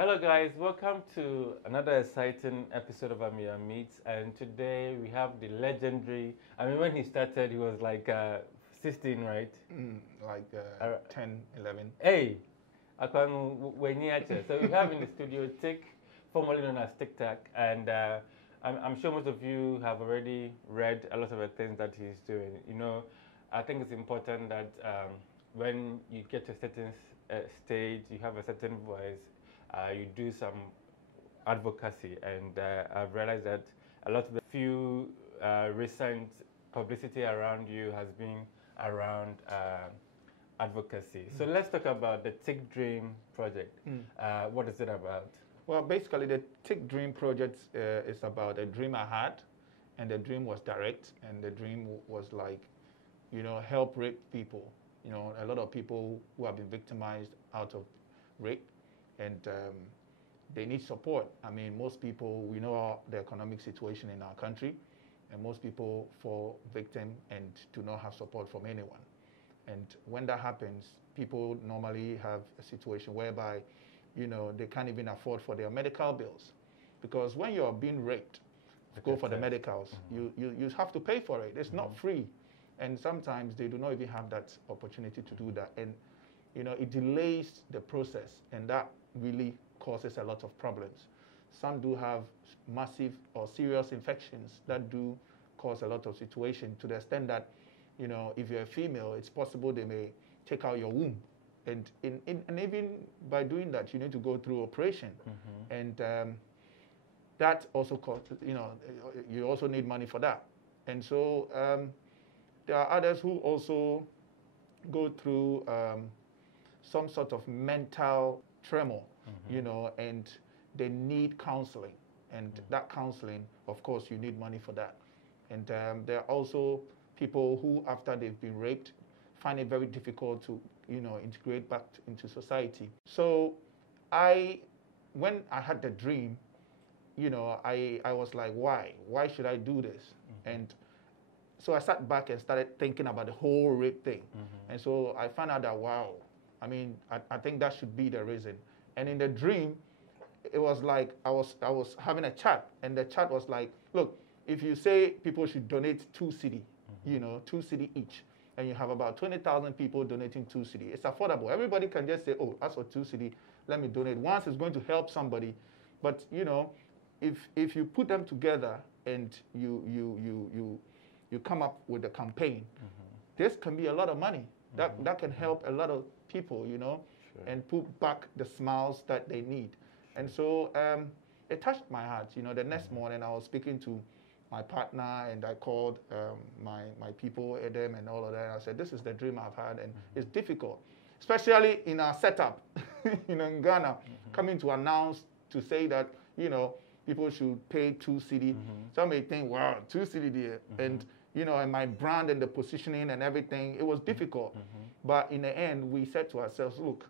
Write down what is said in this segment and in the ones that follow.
Hello, guys. Welcome to another exciting episode of Amia Meets. And today we have the legendary. I mean, when he started, he was like 16, right? Like 10, 11. Hey, Akwangu Wenyache. So we have in the studio Tick, formerly known as Tic Tac, and I'm sure most of you have already read a lot of the things that he's doing. I think it's important that when you get to a certain stage, you have a certain voice, you do some advocacy, and I've realized that a lot of the few recent publicity around you has been around advocacy. So let's talk about the Tick Dream project. What is it about? Well, basically, the Tick Dream project is about a dream I had, and the dream was direct, and the dream was like, help rape people. A lot of people who have been victimized out of rape, and they need support. I mean, most people, we know the economic situation in our country, and most people fall victim and do not have support from anyone. And when that happens, people normally have a situation whereby, they can't even afford for their medical bills. Because when you're being raped, to go for the medicals, you have to pay for it. It's not free. And sometimes they do not even have that opportunity to do that. And, it delays the process, and that really causes a lot of problems. Some do have massive or serious infections that do cause a lot of situation, to the extent that, if you're a female, it's possible they may take out your womb. And even by doing that, you need to go through operation. And that also costs, you also need money for that. And so there are others who also go through some sort of mental tremor, and they need counseling. And that counseling, of course, you need money for that. And there are also people who, after they've been raped, find it very difficult to, integrate back into society. So when I had the dream, I was like, why? Why should I do this? And so I sat back and started thinking about the whole rape thing. And so I found out that, wow, I mean, I think that should be the reason. And in the dream, it was like I was having a chat, and the chat was like, look, if you say people should donate 2 cedi, 2 cedi each, and you have about 20,000 people donating 2 cedi, it's affordable. Everybody can just say, oh, as for 2 cedi, let me donate. Once it's going to help somebody, but if you put them together and you come up with a campaign, this can be a lot of money. That can help a lot of people, Sure. and put back the smiles that they need. And so it touched my heart. The next morning I was speaking to my partner, and I called my people, Edem, and all of that. And I said, this is the dream I've had, and it's difficult, especially in our setup, in Ghana, coming to announce, to say that, people should pay 2 cedi. Some may think, wow, 2 cedi there. And, and my brand and the positioning and everything, it was difficult. But in the end, we said to ourselves, look,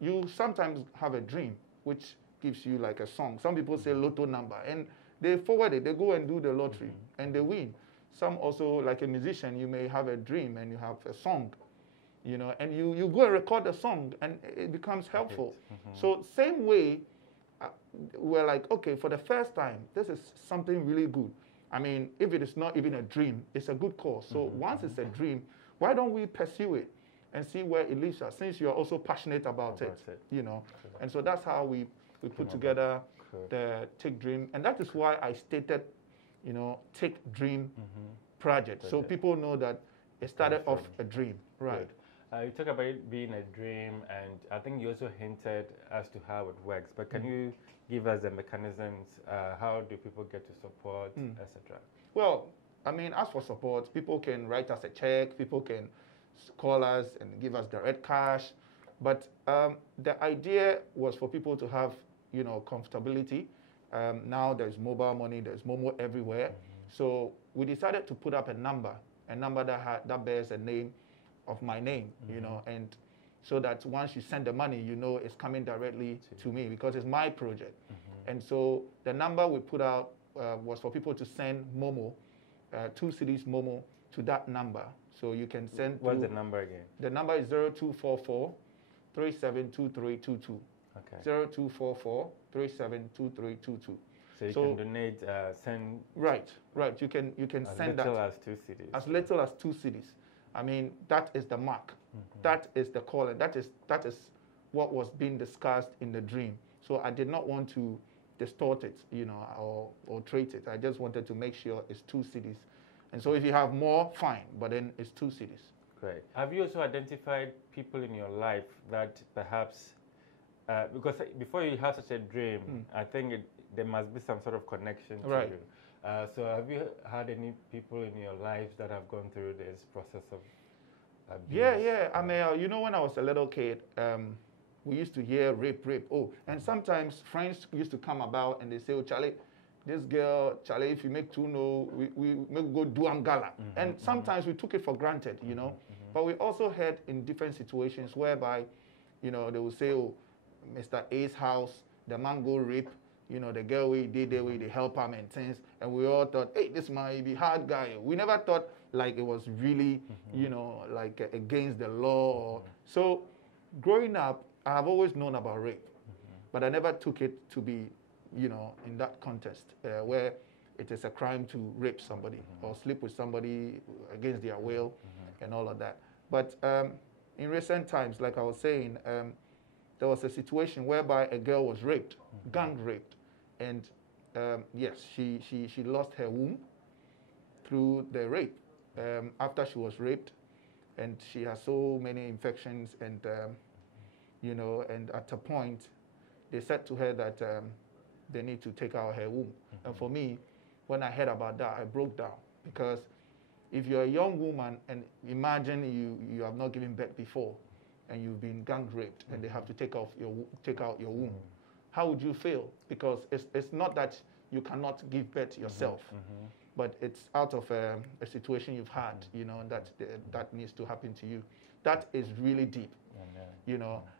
you sometimes have a dream, which gives you like a song. Some people say lotto number, and they forward it. They go and do the lottery, and they win. Some also, like a musician, you may have a dream and you have a song, and you go and record the song, and it becomes helpful. So same way, we're like, okay, for the first time, this is something really good. I mean, if it is not even a dream, it's a good cause. So once it's a dream, why don't we pursue it and see where it leads us, since you're also passionate about it. And so that's how we put together the Tick Dream. And that is why I stated, Tick Dream project. So people know that it started off a dream. Right. You talk about it being a dream, and I think you also hinted as to how it works. But can you give us the mechanisms? How do people get to support, etc.? Well, I mean, as for support, people can write us a check. People can call us and give us direct cash. But the idea was for people to have, comfortability. Now there's mobile money, there's Momo everywhere. So we decided to put up a number that bears a name of my name, and so that once you send the money, it's coming directly to me, because it's my project. And so the number we put out was for people to send Momo, 2 cedis Momo, to that number. So you can send. What's the number again? The number is 0244 372322. Okay. 0244 372322. So you can donate, send Right. You can as send little that as 2 cedis. as little as 2 cedis. I mean, that is the mark. That is the calling. That is what was being discussed in the dream. So I did not want to distort it, or treat it. I just wanted to make sure it's 2 cedis. And so if you have more, fine, but then it's 2 cedis. Great. Have you also identified people in your life that perhaps, because before you have such a dream, I think there must be some sort of connection to Right. you. So have you had any people in your life that have gone through this process of abuse? Yeah. I mean, when I was a little kid, we used to hear rape. Oh, and sometimes friends used to come about and they say, oh, Charlie, this girl, Charlie, if you make two no, we make go do gala. And sometimes we took it for granted, But we also heard in different situations whereby, they will say, oh, Mr. A's house, the man go rape, the girl we did there, they help him and things. And we all thought, hey, this might be hard guy. We never thought like it was really, like against the law. So growing up, I have always known about rape, but I never took it to be, in that context where it is a crime to rape somebody or sleep with somebody against their will and all of that. But in recent times, like I was saying, there was a situation whereby a girl was raped, gang raped. And yes, she lost her womb through the rape after she was raped. And she has so many infections and, and at a point, they said to her that they need to take out her womb. And for me, when I heard about that, I broke down. Because if you're a young woman and imagine you have not given birth before and you've been gang raped and they have to take out your womb, how would you feel? Because it's not that you cannot give birth yourself, but it's out of a situation you've had, that needs to happen to you. That is really deep,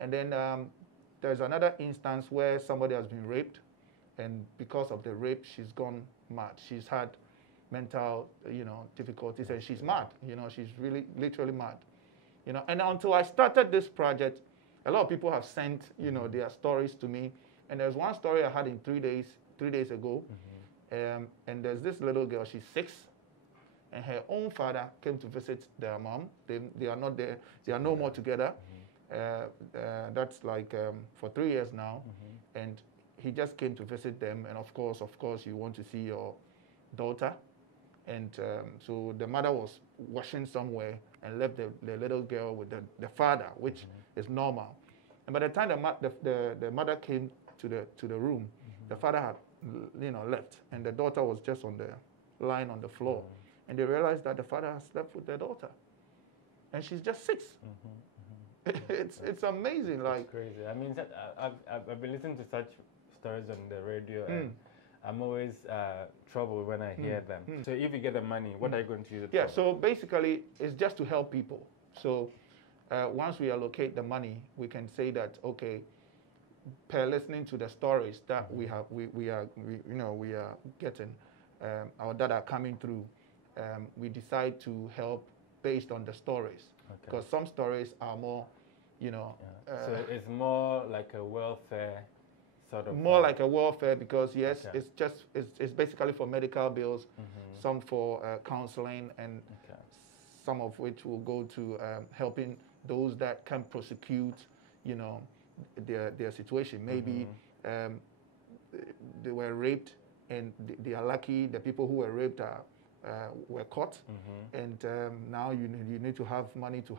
And then there's another instance where somebody has been raped, and because of the rape, she's gone mad. She's had mental, difficulties, and she's mad. She's really, literally mad. And until I started this project, a lot of people have sent, their stories to me. And there's one story I had in 3 days ago. And there's this little girl, she's 6, and her own father came to visit their mom. They are not there, they are no more together. That's like for 3 years now. And he just came to visit them. And of course, you want to see your daughter. And so the mother was washing somewhere and left the little girl with the father, which is normal. And by the time the mother came to the room, the father had left, and the daughter was just lying on the floor. And they realized that the father has slept with their daughter, and she's just 6. It's amazing, like crazy. I mean, I've been listening to such stories on the radio, and I'm always troubled when I hear them. So if you get the money, what are you going to use it for? Yeah, so basically, it's just to help people. So once we allocate the money, we can say that, okay, per listening to the stories that we are getting, or that are coming through, we decide to help based on the stories. Because some stories are more, so it's more like a welfare sort of. More like a welfare, because it's basically for medical bills, some for counseling, and some of which will go to helping those that can prosecute, their situation. Maybe they were raped and they are lucky. The people who were raped were caught, and now you need to have money to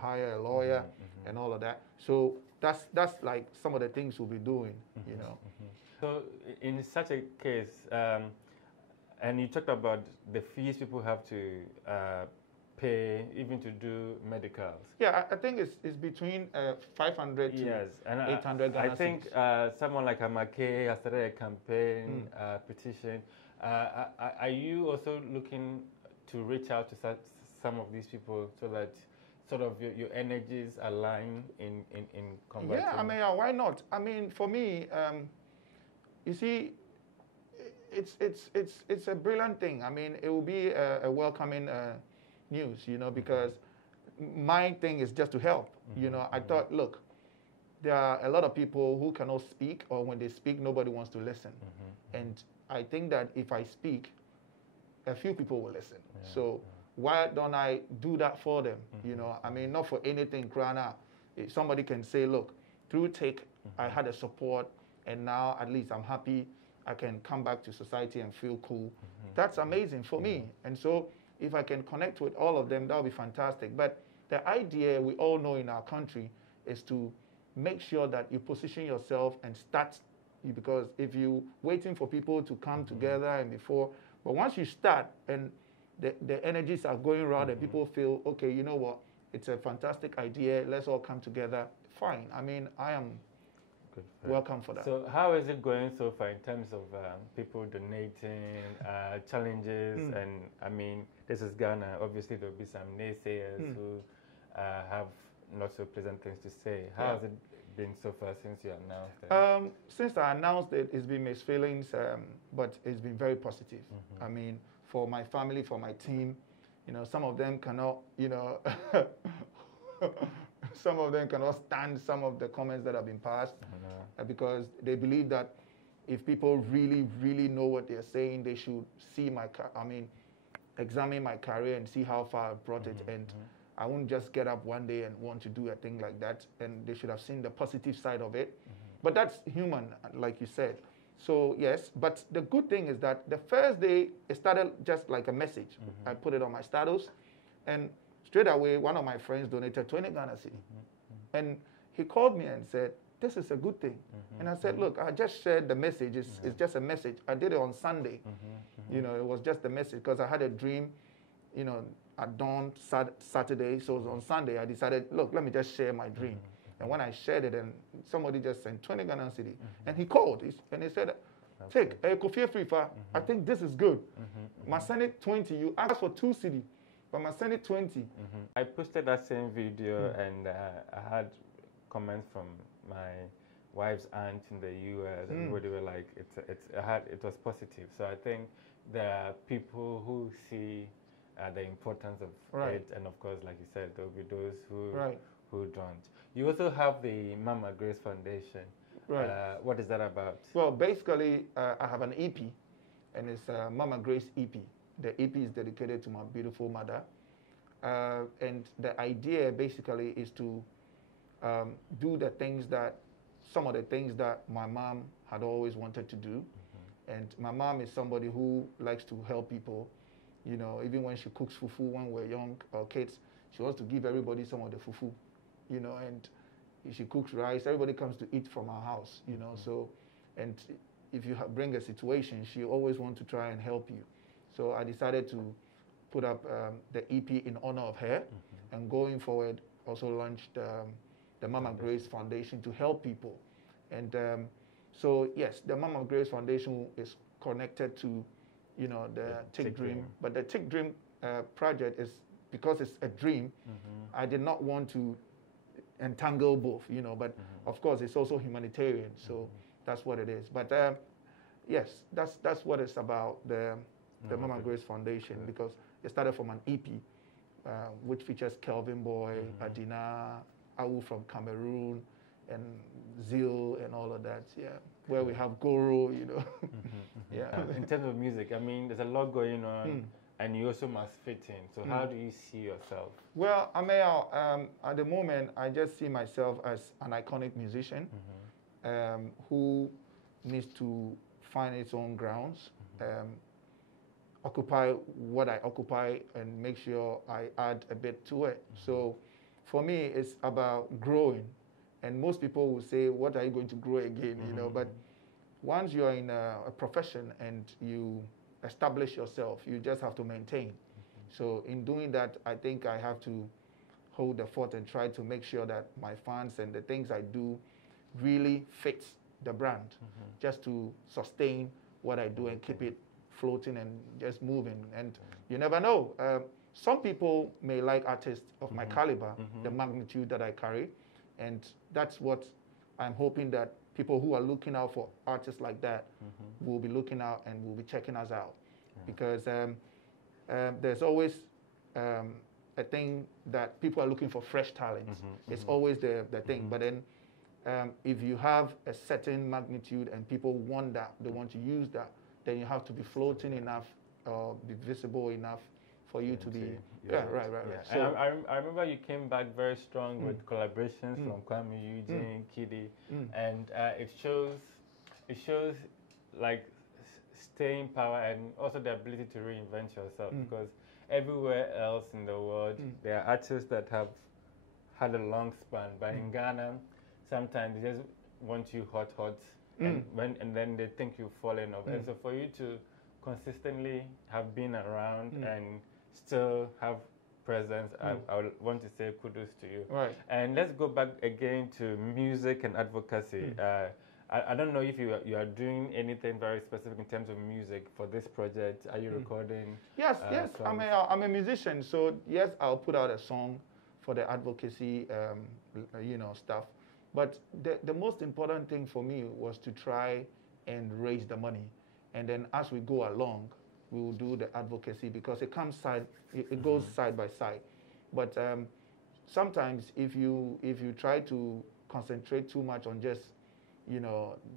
hire a lawyer and all of that. So that's like some of the things we'll be doing, So in such a case, and you talked about the fees people have to pay even to do medicals. Yeah, I think it's between 500 to and 800 Ghana I think someone like Amake has started a campaign, petition. Are you also looking to reach out to some of these people so that sort of your energies align in combating? Yeah, I mean, why not? I mean, for me, you see, it's a brilliant thing. I mean, it will be a welcoming news, because my thing is just to help. I thought, look, there are a lot of people who cannot speak, or when they speak, nobody wants to listen. And I think that if I speak, a few people will listen. So why don't I do that for them? You know, I mean, not for anything, Krana. If somebody can say, look, through TIC, I had a support, and now at least I'm happy. I can come back to society and feel cool. That's amazing for me. And so if I can connect with all of them, that would be fantastic. But the idea we all know in our country is to make sure that you position yourself and start, because if you waiting for people to come together and before, but once you start and the energies are going around and people feel, okay, you know what, it's a fantastic idea, let's all come together, fine. I mean, I am welcome for that. So how is it going so far in terms of people donating, challenges, and I mean, this is Ghana. Obviously, there'll be some naysayers who have not so pleasant things to say. How has it been so far since you announced it? Since I announced it, it's been mixed feelings, but it's been very positive. I mean, for my family, for my team, you know, some of them cannot, you know, some of them cannot stand some of the comments that have been passed because they believe that if people really, really know what they're saying, they should see examine my career and see how far I've brought it. And I won't just get up one day and want to do a thing like that. And they should have seen the positive side of it. But that's human, like you said. So yes, but the good thing is that the first day, it started just like a message. I put it on my status, and straight away, one of my friends donated 20 Ghana cedi. And he called me and said, this is a good thing. And I said, look, I just shared the message. It's just a message. I did it on Sunday. You know, it was just a message because I had a dream, you know, at dawn Saturday. So it was on Sunday, I decided, look, let me just share my dream. And when I shared it, and somebody just sent 20 Ghana cedi, and he called, and he said, take Kofi Frifa, I think this is good. I send it 20. You asked for 2 cedi, but I send it 20. I posted that same video, and I had comments from my wife's aunt in the US, and everybody were like, it was positive. So I think there are people who see the importance of it, and of course, like you said, there will be those who don't. You also have the Mama Grace Foundation. Right. What is that about? Well, basically, I have an EP, and it's Mama Grace EP. The EP is dedicated to my beautiful mother. And the idea basically is to do some of the things that my mom had always wanted to do. And my mom is somebody who likes to help people. You know, even when she cooks fufu when we're young or kids, she wants to give everybody some of the fufu. You know, and if she cooks rice, everybody comes to eat from our house, you know. So, and if you bring a situation, she always wants to try and help you. So I decided to put up the EP in honor of her, and going forward, also launched the Mama Grace Foundation to help people. And so, yes, the Mama Grace Foundation is connected to, you know, the TIC Dream. But the TIC Dream project is, because it's a dream, I did not want to entangle both, you know, but of course it's also humanitarian, so that's what it is. But yes, that's what it's about, the Mama Grace Foundation, because it started from an EP, which features Kelvin Boy, Adina, Awu from Cameroon, and Zil and all of that, where we have Goro, you know. In terms of music, I mean, there's a lot going on. And you also must fit in. So how do you see yourself? Well, at the moment, I just see myself as an iconic musician who needs to find its own grounds, occupy what I occupy, and make sure I add a bit to it. So for me, it's about growing. And most people will say, what are you going to grow again? You know, but once you're in a profession and you establish yourself, you just have to maintain. So in doing that, I think I have to hold the fort and try to make sure that my fans and the things I do really fits the brand, just to sustain what I do and keep it floating and just moving. And you never know. Some people may like artists of my caliber, the magnitude that I carry, and that's what I'm hoping that people who are looking out for artists like that will be looking out and will be checking us out. Because there's always a thing that people are looking for fresh talent. It's always the thing. But then if you have a certain magnitude and people want that, they want to use that, then you have to be floating enough or be visible enough for you to be. Right. Yeah. So I remember you came back very strong with collaborations from Kwame Eugene, Kiddy, and it shows like staying power and also the ability to reinvent yourself, because everywhere else in the world there are artists that have had a long span, but in Ghana sometimes they just want you hot, and then they think you've fallen off. And so for you to consistently have been around and still have presence, I would want to say kudos to you. Right. And let's go back again to music and advocacy. I don't know if you are doing anything very specific in terms of music for this project. Are you recording? Yes. I'm a musician, so yes, I'll put out a song for the advocacy, stuff. But the most important thing for me was to try and raise the money, and then as we go along, we will do the advocacy, because it comes it goes side by side. But sometimes if you try to concentrate too much on just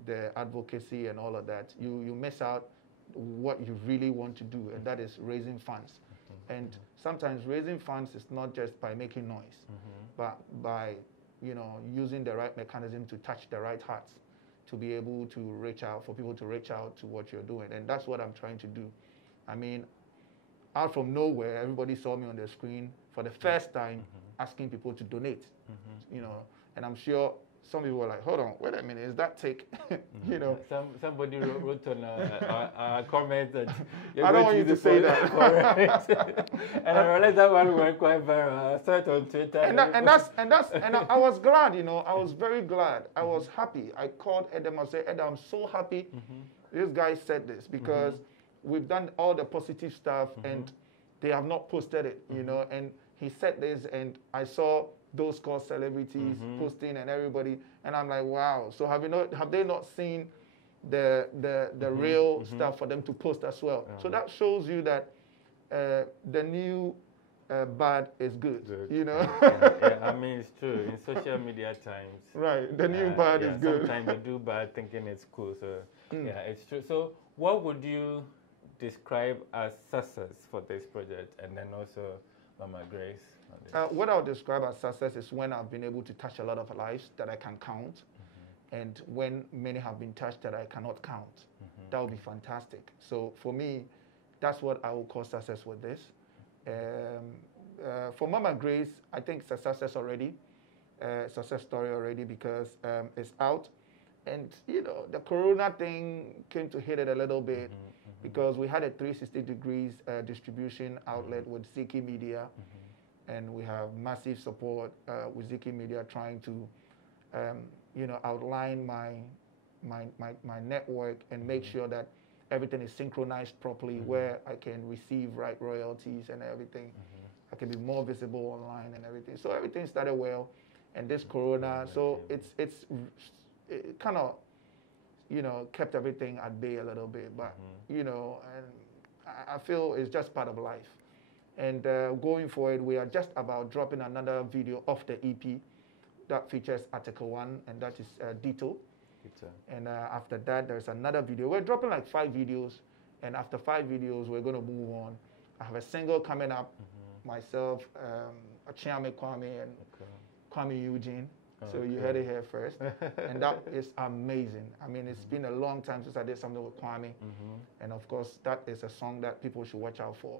the advocacy and all of that, you miss out what you really want to do, and that is raising funds. And sometimes raising funds is not just by making noise, but by using the right mechanism to touch the right hearts, to be able to reach out, for people to reach out to what you're doing. And that's what I'm trying to do. I mean, out from nowhere, everybody saw me on the screen for the first time asking people to donate, and I'm sure some people were like, hold on, wait a minute, is that take? Somebody wrote on a comment that I don't want you to say that. And I realized that one went quite viral. I saw it on Twitter. And I was glad, I was very glad. I was happy. I called Edem. I said, Edem, I'm so happy this guy said this, because we've done all the positive stuff and they have not posted it, and he said this, and I saw those called celebrities posting and everybody, and I'm like, wow. So have they not seen the real stuff for them to post as well? So that shows you that the new bad is good. Yeah, I mean, it's true. In social media times, right, the new bad is good. Sometimes they do bad thinking it's cool. So yeah, it's true. So what would you describe as success for this project, and then also Mama Grace? What I would describe as success is when I've been able to touch a lot of lives that I can count, and when many have been touched that I cannot count. That would be fantastic. So for me, that's what I will call success with this. For Mama Grace, I think it's a success already, success story already, because it's out. And, the Corona thing came to hit it a little bit, because we had a 360 degrees distribution outlet with Ziki Media. And we have massive support with Ziki Media, trying to, outline my network and make sure that everything is synchronized properly, where I can receive right royalties and everything. I can be more visible online and everything. So everything started well, and this Corona, so it kind of, kept everything at bay a little bit. But and I feel it's just part of life. And going forward, we are just about dropping another video of the EP that features Article 1, and that is Dito. And after that, there's another video. We're dropping like 5 videos, and after 5 videos, we're going to move on. I have a single coming up, myself, Achiame Kwame, and Kwame Eugene. So you heard it here first. And that is amazing. I mean, it's been a long time since I did something with Kwame. And of course, that is a song that people should watch out for.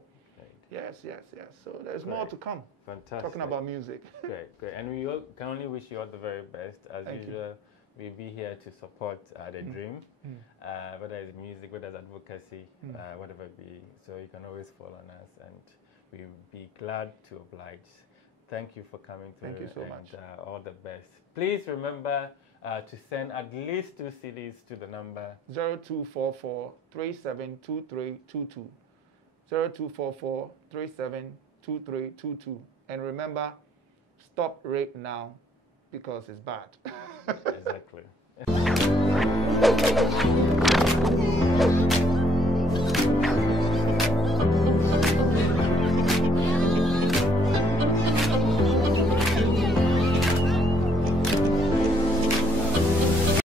Yes. So there's more to come. Fantastic. Talking about music. Great. And we can only wish you all the very best. As usual, we'll be here to support the dream, whether it's music, whether it's advocacy, whatever it be. So you can always fall on us, and we'll be glad to oblige. Thank you for coming through. Thank you so much. All the best. Please remember to send at least 2 CDs to the number 0244 372322. 0244 372322. And remember, stop rape now, because it's bad. Exactly.